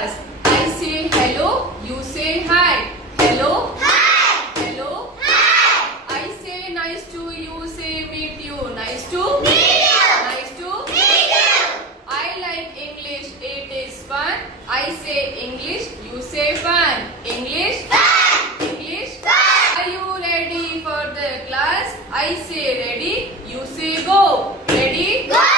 class. I say hello, you say hi. Hello, Hi. hello. Hi. I say nice to you, say meet you. Nice to Meet you. Nice to Meet you. I like English, it is fun. I say English, you say fun. English, Fun. English. Fun. Are you ready for the class? I say ready, you say go. Ready, Go.